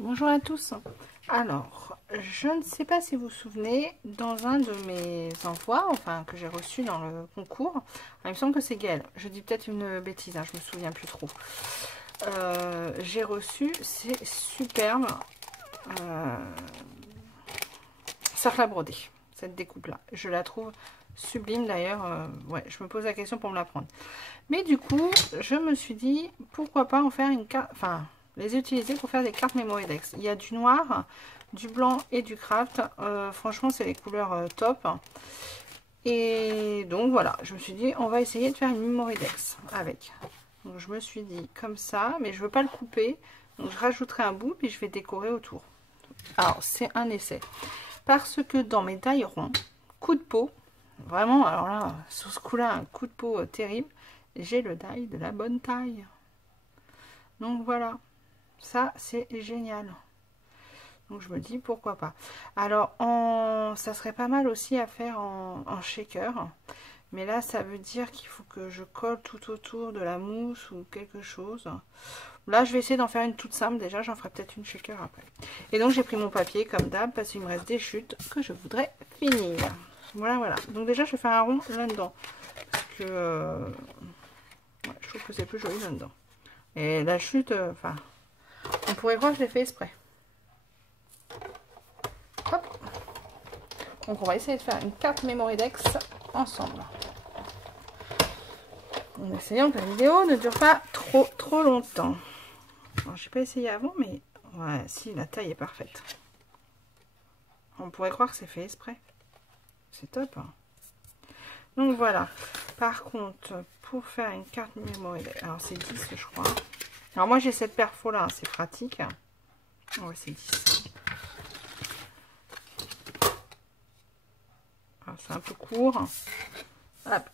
Bonjour à tous. Alors, je ne sais pas si vous vous souvenez, dans un de mes envois, enfin que j'ai reçu dans le concours, il me semble que c'est Gaëlle, je dis peut-être une bêtise, hein, je me souviens plus trop. J'ai reçu ces superbes cercles à broder, cette découpe là. Je la trouve sublime d'ailleurs, ouais, je me pose la question pour me la prendre. Mais du coup, je me suis dit, pourquoi pas en faire une carte, enfin, les utiliser pour faire des cartes Memorydex. Il y a du noir, du blanc et du craft. Franchement, c'est les couleurs top. Et donc voilà, je me suis dit, on va essayer de faire une Memorydex avec. Donc je me suis dit comme ça, mais je veux pas le couper. Donc je rajouterai un bout, puis je vais décorer autour. Alors, c'est un essai. Parce que dans mes tailles ronds, coup de peau, vraiment, alors là, sur ce coup-là, un coup de peau terrible, j'ai le die de la bonne taille. Donc voilà, ça c'est génial. Donc je me dis pourquoi pas. Alors ça serait pas mal aussi à faire en shaker. Mais là ça veut dire qu'il faut que je colle tout autour de la mousse ou quelque chose. Là je vais essayer d'en faire une toute simple déjà. J'en ferai peut-être une shaker après. Et donc j'ai pris mon papier comme d'hab parce qu'il me reste des chutes que je voudrais finir. Voilà voilà. Donc déjà je vais faire un rond là-dedans. Parce que ouais, je trouve que c'est plus joli là-dedans. Et la chute, enfin, on pourrait croire que je l'ai fait exprès. Hop. Donc on va essayer de faire une carte Memorydex ensemble. En essayant que la vidéo ne dure pas trop longtemps. Alors j'ai pas essayé avant, mais ouais, si la taille est parfaite. On pourrait croire que c'est fait exprès. C'est top. Hein. Donc voilà. Par contre, pour faire une carte Memorydex, alors c'est 10 je crois. Alors moi j'ai cette perfo là, c'est pratique. Ouais, c'est 10. C'est un peu court. Hop.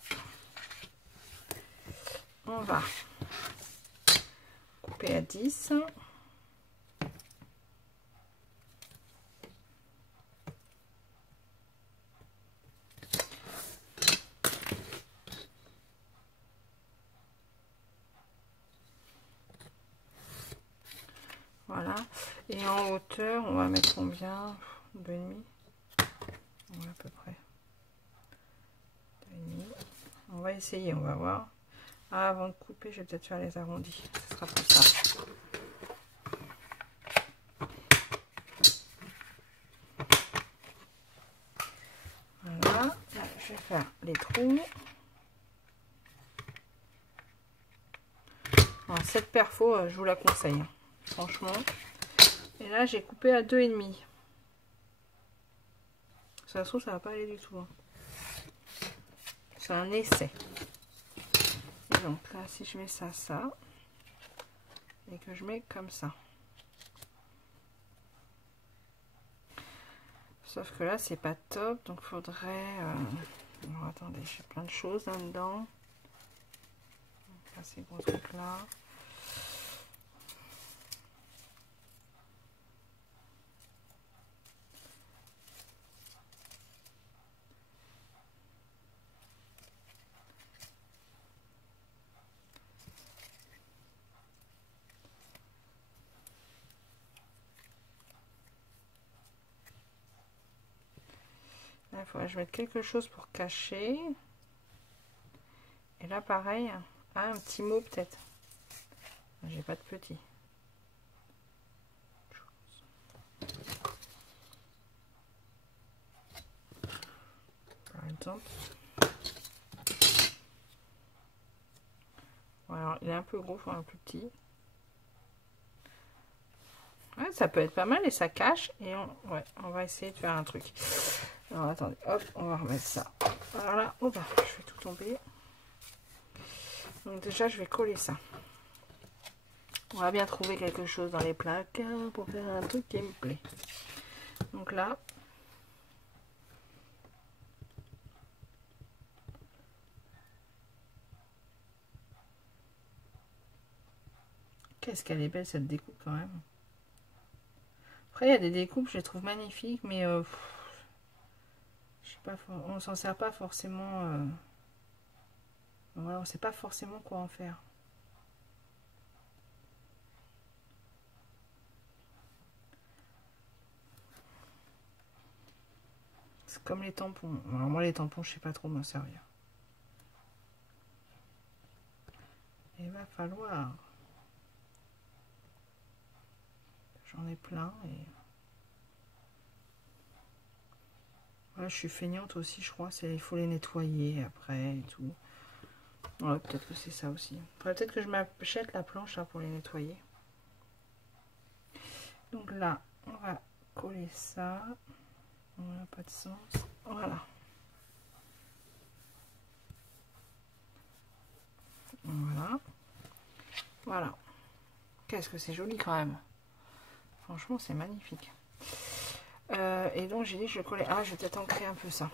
On va couper à 10. Voilà. Et en hauteur, on va mettre combien? 2,5. Ouais, à peu près. 2,5. On va essayer, on va voir. Ah, avant de couper, je vais peut-être faire les arrondis. Ce sera plus simple. Voilà. Là, je vais faire les trous. Alors, cette perfo, je vous la conseille. Franchement. Et là, j'ai coupé à 2,5. Ça se trouve, ça va pas aller du tout. Hein. C'est un essai. Et donc là, si je mets ça, et que je mets comme ça. Sauf que là, c'est pas top, donc faudrait... Alors, attendez, j'ai plein de choses là-dedans. Ces gros trucs là. Là, il faudrait que je mette quelque chose pour cacher. Et là, pareil. Ah, un petit mot peut-être. J'ai pas de petit. Par exemple. Alors, il est un peu gros, il faut un plus petit. Ouais, ça peut être pas mal et ça cache. Et ouais, on va essayer de faire un truc. Alors, attendez, hop, on va remettre ça. Voilà, oh bah, je fais tout tomber. Donc déjà, je vais coller ça. On va bien trouver quelque chose dans les plaques pour faire un truc qui me plaît. Donc là, qu'est-ce qu'elle est belle cette découpe quand même. Après, il y a des découpes, je les trouve magnifiques, mais je sais pas, on s'en sert pas forcément. Voilà, on sait pas forcément quoi en faire. C'est comme les tampons. Alors moi les tampons, je sais pas trop m'en servir. Il va falloir. J'en ai plein et. Voilà, je suis feignante aussi, je crois. Il faut les nettoyer après et tout. Ouais, peut-être que c'est ça aussi. Peut-être que je m'achète la planche là, pour les nettoyer. Donc là, on va coller ça. On n'a pas de sens. Voilà. Voilà. Voilà. Qu'est-ce que c'est joli quand même. Franchement, c'est magnifique. Et donc, j'ai dit, je vais coller. Ah, je vais peut-être ancrer un peu ça.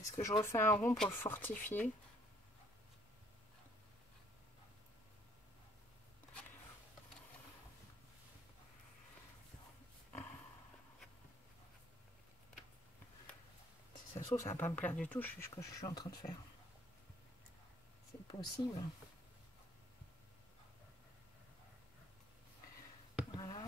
Est-ce que je refais un rond pour le fortifier? Si ça se trouve, ça va pas me plaire du tout, ce que je suis en train de faire. C'est possible. Voilà.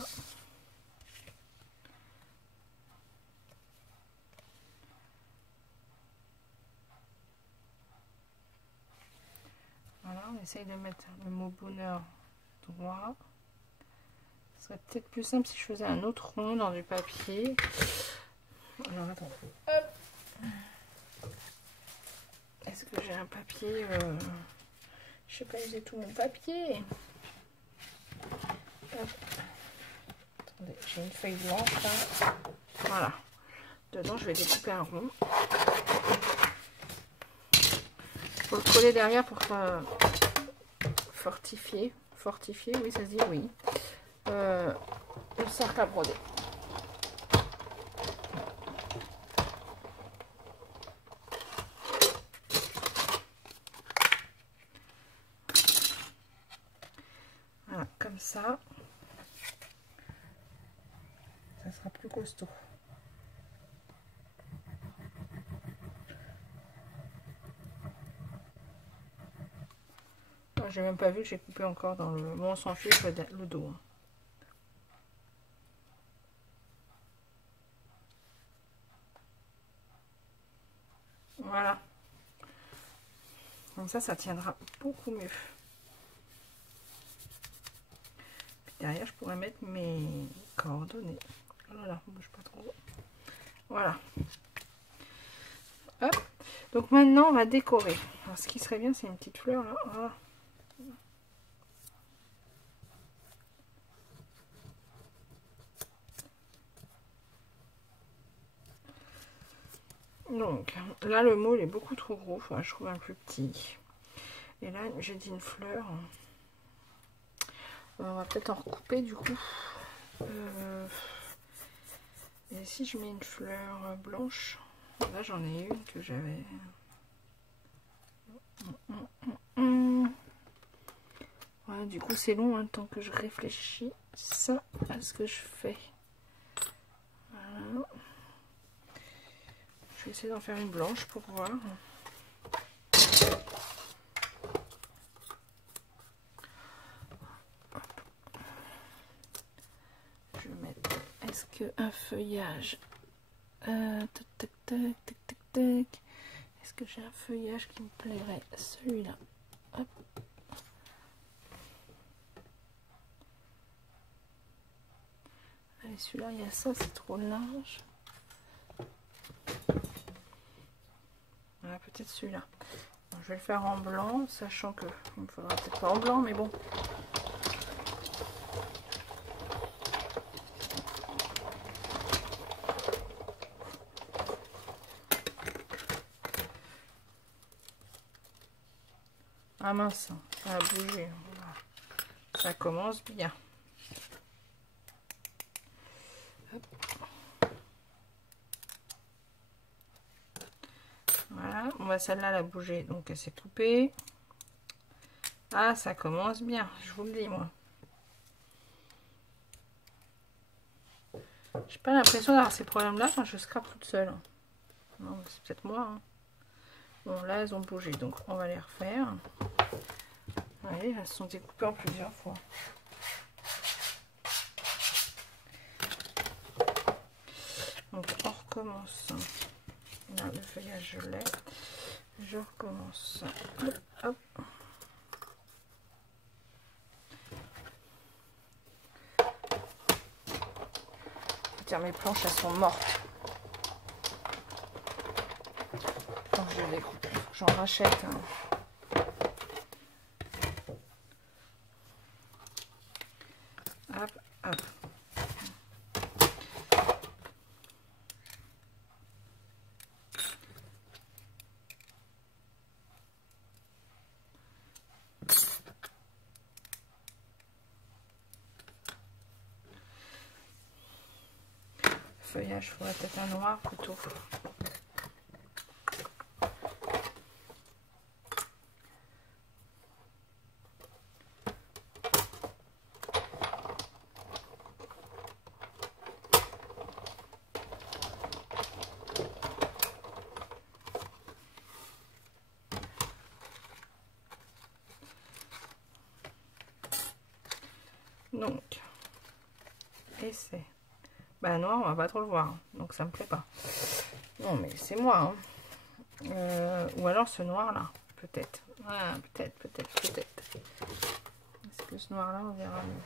Voilà, on essaye de mettre le mot bonheur droit. Ce serait peut-être plus simple si je faisais un autre rond dans du papier. Alors attends. Est-ce que j'ai un papier je sais pas user tout mon papier. Hop. Attendez, j'ai une feuille blanche là. Voilà. Dedans, je vais découper un rond. Faut le coller derrière pour fortifier. Fortifier, oui, ça se dit oui. Le cercle à broder. Voilà, comme ça. Ça sera plus costaud. J'ai même pas vu que j'ai coupé encore dans le... Bon, on s'en fiche, le dos. Hein. Voilà. Comme ça tiendra beaucoup mieux. Puis derrière, je pourrais mettre mes coordonnées. Oh là là, bouge pas trop. Voilà. Hop. Donc maintenant, on va décorer. Alors, ce qui serait bien, c'est une petite fleur là. Voilà. Donc là, le mot il est beaucoup trop gros. Enfin, je trouve un plus petit. Et là, j'ai dit une fleur. On va peut-être en recouper du coup. Et si je mets une fleur blanche, là j'en ai une que j'avais. Voilà, du coup c'est long, hein, tant que je réfléchis ça à ce que je fais. Voilà. Je vais essayer d'en faire une blanche pour voir. Je vais mettre. Est-ce que un feuillage tac tac tac tac tac tac. Est-ce que j'ai un feuillage qui me plairait? Celui-là. Hop. Allez, celui-là, il y a ça, c'est trop large. Voilà, peut-être celui-là. Je vais le faire en blanc, sachant que il me faudra peut-être pas en blanc, mais bon. Ah mince, ça a bougé. Ça commence bien. Hop. Voilà, on va celle-là la bouger, donc elle s'est coupée. Ah, ça commence bien, je vous le dis moi. J'ai pas l'impression d'avoir ces problèmes-là quand je scrape toute seule. Non, c'est peut-être moi. Hein. Bon, là, elles ont bougé, donc on va les refaire. voyez, elles sont découpées en plusieurs fois. Donc on recommence. Là, le feuillage je l'ai. Je recommence. Hop. Tiens, mes planches elles sont mortes. Donc je les découpe. J'en rachète. Hop, hop. Feuillage, il faudrait peut-être un noir plutôt. Donc, et c'est... Bah noir, on va pas trop le voir, hein, donc ça me plaît pas. Non, mais c'est moi. Hein. Ou alors ce noir-là, peut-être. Ah, peut-être. Est-ce que ce noir-là, on verra mieux?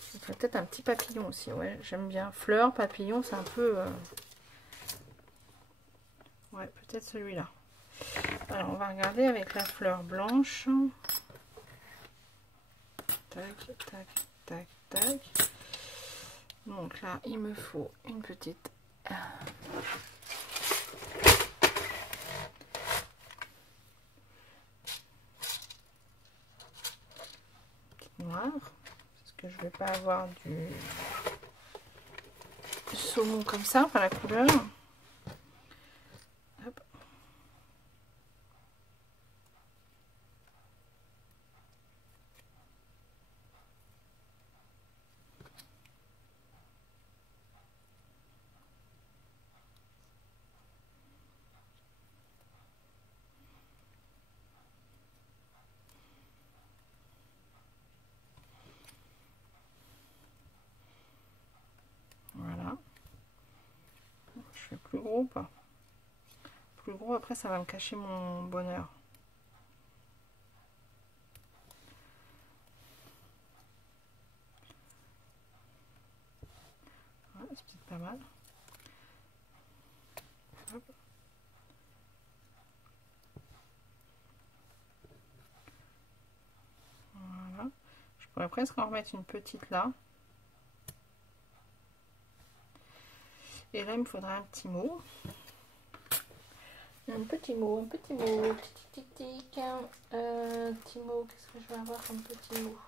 Ça ferait peut-être un petit papillon aussi, ouais, j'aime bien. Fleur, papillon, c'est un peu... Ouais, peut-être celui-là. Alors, on va regarder avec la fleur blanche. Tac, tac. Donc là, il me faut une petite noire. Parce que je vais pas avoir du saumon comme ça, par la couleur. Hop. Voilà. Je fais plus gros ou pas? Plus gros, après ça va me cacher mon bonheur. Ouais, c'est peut-être pas mal. Hop. Voilà. Je pourrais presque en remettre une petite là. Et là, il me faudra un petit mot. Un petit mot, petit mot, petit mot, qu'est-ce que je vais avoir comme petit mot?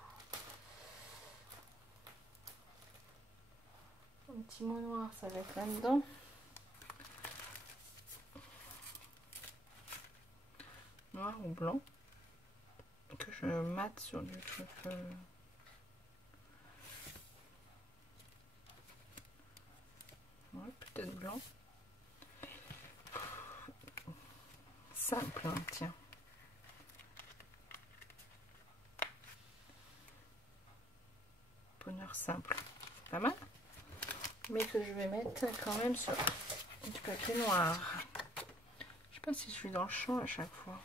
Un petit mot noir, ça va être là-dedans. Noir ou blanc. Que je mate sur du truc. Ouais, peut-être blanc. Simple, hein, tiens. Bonheur simple. C'est pas mal. Mais que je vais mettre quand même sur du papier noir. Je sais pas si je suis dans le champ à chaque fois.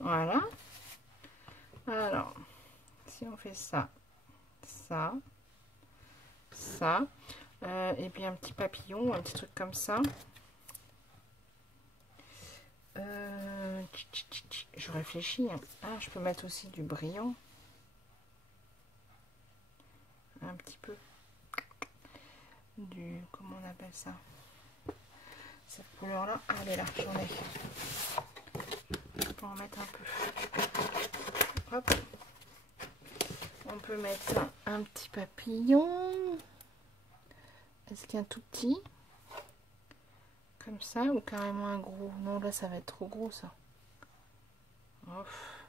Voilà. Alors, si on fait ça, ça, ça, et puis un petit papillon, un petit truc comme ça. Je réfléchis. Hein. Ah, je peux mettre aussi du brillant. Un petit peu. Du... Comment on appelle ça? Cette couleur là, elle est là, j'en ai. Je peux en mettre un peu. Hop. On peut mettre un petit papillon. Est-ce qu'il y a un tout petit? Comme ça, ou carrément un gros? Non, là ça va être trop gros ça. Ouf.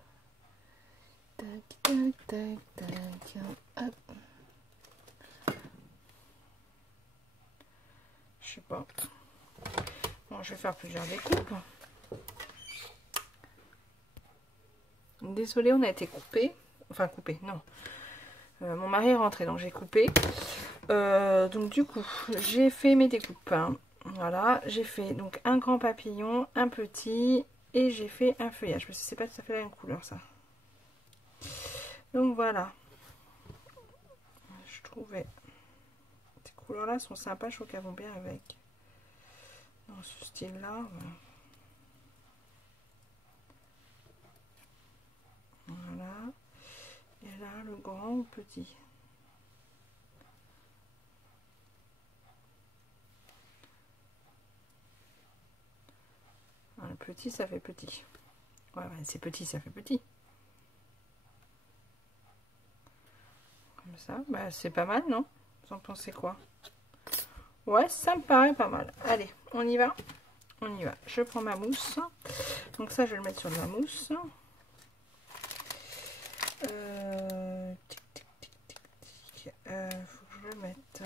Tac, tac, tac, tac. Hop. Je sais pas. Bon, je vais faire plusieurs découpes. Désolée, on a été coupé. Enfin, coupé, non. Mon mari est rentré, donc j'ai coupé. Donc du coup, j'ai fait mes découpes. Hein. Voilà, j'ai fait donc un grand papillon, un petit, et j'ai fait un feuillage. Parce que c'est pas tout à fait la même couleur, ça. Donc voilà. Je trouvais ces couleurs-là sont sympas, je trouve qu'elles vont bien avec. Dans ce style-là. Voilà. Et là, le grand ou petit. Ah, le petit, ça fait petit. Ouais, c'est petit, ça fait petit. Comme ça, bah, c'est pas mal, non? Vous en pensez quoi? Ouais, ça me paraît pas mal. Allez, on y va. On y va. Je prends ma mousse. Donc ça, je vais le mettre sur de la mousse. Tic, tic, tic, tic, tic. Faut que je le mette.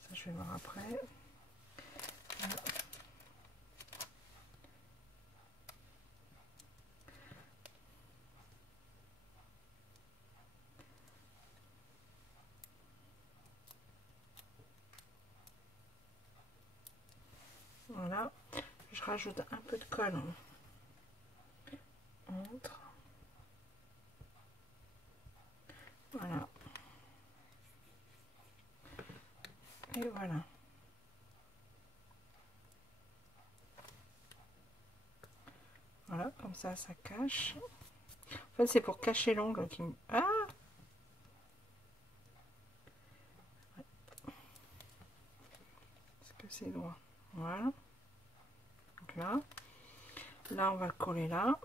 Ça, je vais voir après. Voilà. Je rajoute un peu de colle entre. Voilà. Et voilà. Voilà, comme ça cache. En fait, c'est pour cacher l'ongle qui me... Ah! Est-ce que c'est droit? Voilà. Donc là, on va le coller là.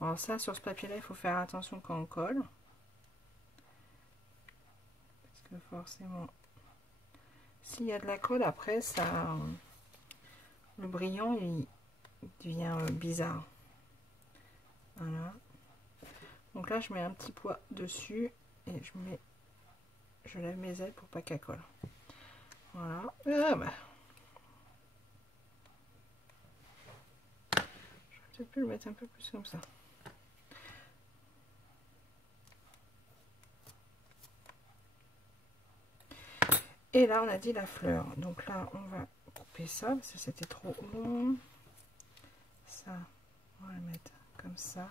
Alors ça, sur ce papier-là, il faut faire attention quand on colle. Parce que forcément, s'il y a de la colle, après, ça, le brillant, il devient bizarre. Voilà. Donc là, je mets un petit poids dessus et je lève mes ailes pour pas qu'elle colle. Voilà. Ah bah. Je vais peut-être plus le mettre un peu plus comme ça. Et là, on a dit la fleur. Donc là, on va couper ça, parce que c'était trop long. Ça, on va le mettre comme ça.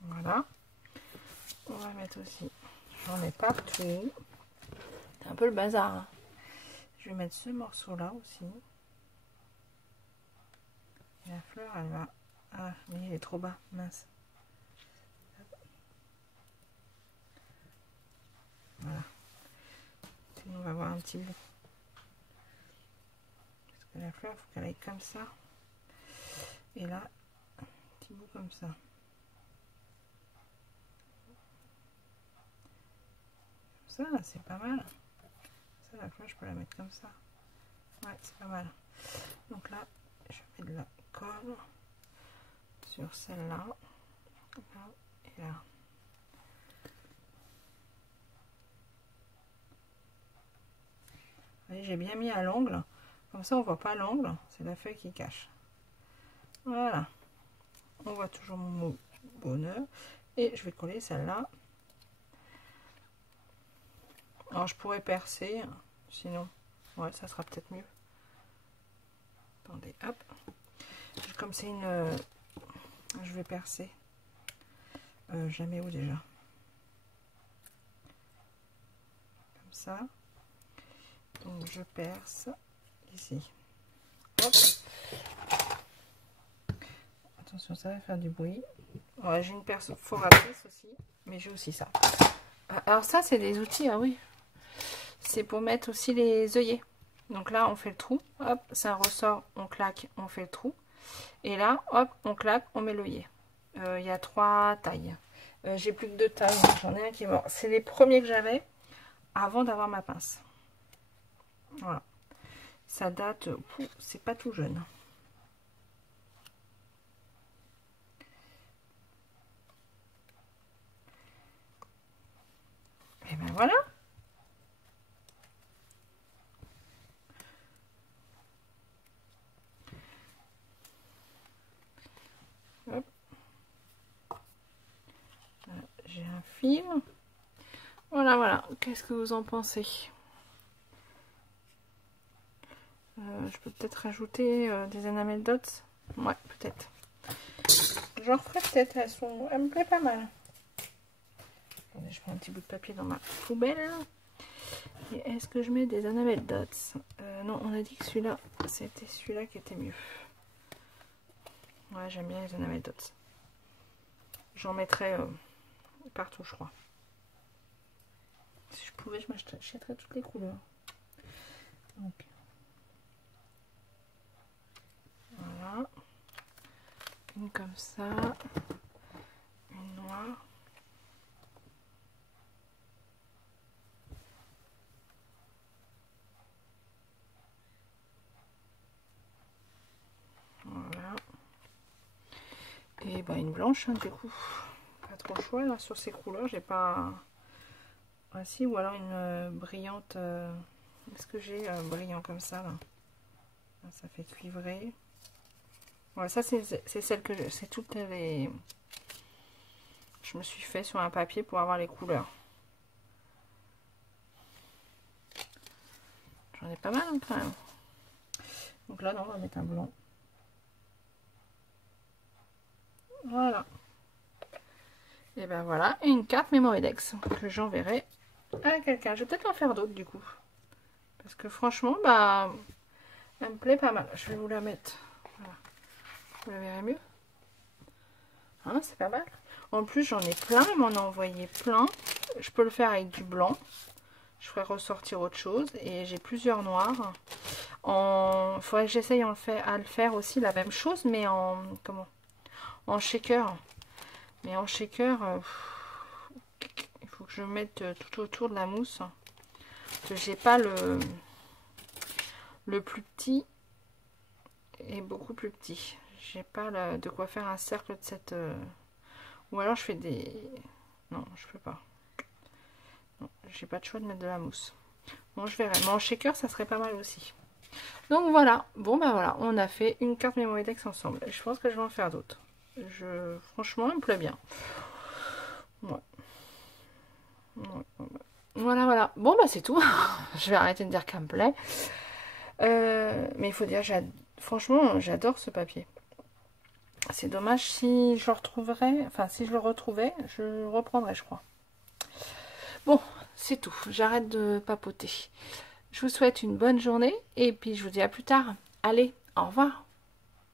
Voilà. On va mettre aussi, j'en ai partout. C'est un peu le bazar. Hein. Je vais mettre ce morceau-là aussi. Et la fleur, elle va... Ah, mais il est trop bas, mince. Voilà. Sinon, on va avoir un petit bout. Parce que la fleur, il faut qu'elle aille comme ça. Et là, un petit bout comme ça. Ça, c'est pas mal. Ça, la fleur, je peux la mettre comme ça. Ouais, c'est pas mal. Donc là, je mets de la colle sur celle-là. Là et là. J'ai bien mis à l'angle. Comme ça, on voit pas l'angle. C'est la feuille qui cache. Voilà. On voit toujours mon mot bonheur. Et je vais coller celle-là. Alors je pourrais percer, sinon, ouais, ça sera peut-être mieux. Attendez, hop. Comme c'est une... je vais percer. Jamais où déjà? Comme ça. Donc je perce ici. Hop. Attention, ça va faire du bruit. Ouais, j'ai une perce foratrice aussi, mais j'ai aussi ça. Alors ça, c'est des outils, ah oui. C'est pour mettre aussi les œillets. Donc là, on fait le trou. Hop, c'est un ressort, on claque, on fait le trou. Et là, hop, on claque, on met l'œillet. Il y a 3 tailles. J'ai plus que 2 tailles, j'en ai un qui est mort. C'est les premiers que j'avais avant d'avoir ma pince. Voilà. Ça date, c'est pas tout jeune. Et ben voilà. Hop. Voilà, j'ai un fil. Voilà, voilà. Qu'est-ce que vous en pensez? Je peux peut-être rajouter des enamel dots. Ouais, peut-être. J'en ferai peut-être. Elle me plaît pas mal. Attendez, je prends un petit bout de papier dans ma poubelle. Et est-ce que je mets des enamel dots? Non, on a dit que celui-là, c'était celui-là qui était mieux. Ouais, j'aime bien les enamel dots. J'en mettrais partout, je crois. Si je pouvais, je m'achèterais toutes les couleurs. Donc, voilà. Une comme ça. Une noire. Voilà. Et bah une blanche, hein, du coup. Pas trop choix là sur ces couleurs. J'ai pas. Ah si, ou alors une brillante. Est-ce que j'ai brillant comme ça là? Ça fait cuivrer. Voilà, ça c'est celle que c'est toutes les. Je me suis fait sur un papier pour avoir les couleurs. J'en ai pas mal hein, quand même. Donc là, non, on va mettre un blanc. Voilà. Et ben voilà, et une carte Mémoridex que j'enverrai à quelqu'un. Je vais peut-être en faire d'autres du coup. Parce que franchement, bah, elle me plaît pas mal. Je vais vous la mettre. Voilà. Vous la verrez mieux. Hein, c'est pas mal. En plus, j'en ai plein. Elle m'en a envoyé plein. Je peux le faire avec du blanc. Je ferai ressortir autre chose. Et j'ai plusieurs noirs. Il faudrait que j'essaye à le faire aussi la même chose, mais en comment? En shaker. Mais en shaker, il faut que je mette tout autour de la mousse. Parce que j'ai pas le plus petit est beaucoup plus petit. J'ai pas de quoi faire un cercle de cette. Ou alors je fais des. Non, je peux pas. Non, j'ai pas de choix de mettre de la mousse. Bon, je verrai. Mais en shaker, ça serait pas mal aussi. Donc voilà. Bon, bah voilà. On a fait une carte Mémoridex ensemble. Je pense que je vais en faire d'autres. Franchement, elle me plaît bien. Ouais. Voilà, voilà. Bon, bah c'est tout. Je vais arrêter de dire qu'elle me plaît. Mais il faut dire, franchement, j'adore ce papier. C'est dommage si je le retrouverais. Enfin, si je le retrouvais, je le reprendrais, je crois. Bon, c'est tout. J'arrête de papoter. Je vous souhaite une bonne journée. Et puis, je vous dis à plus tard. Allez, au revoir.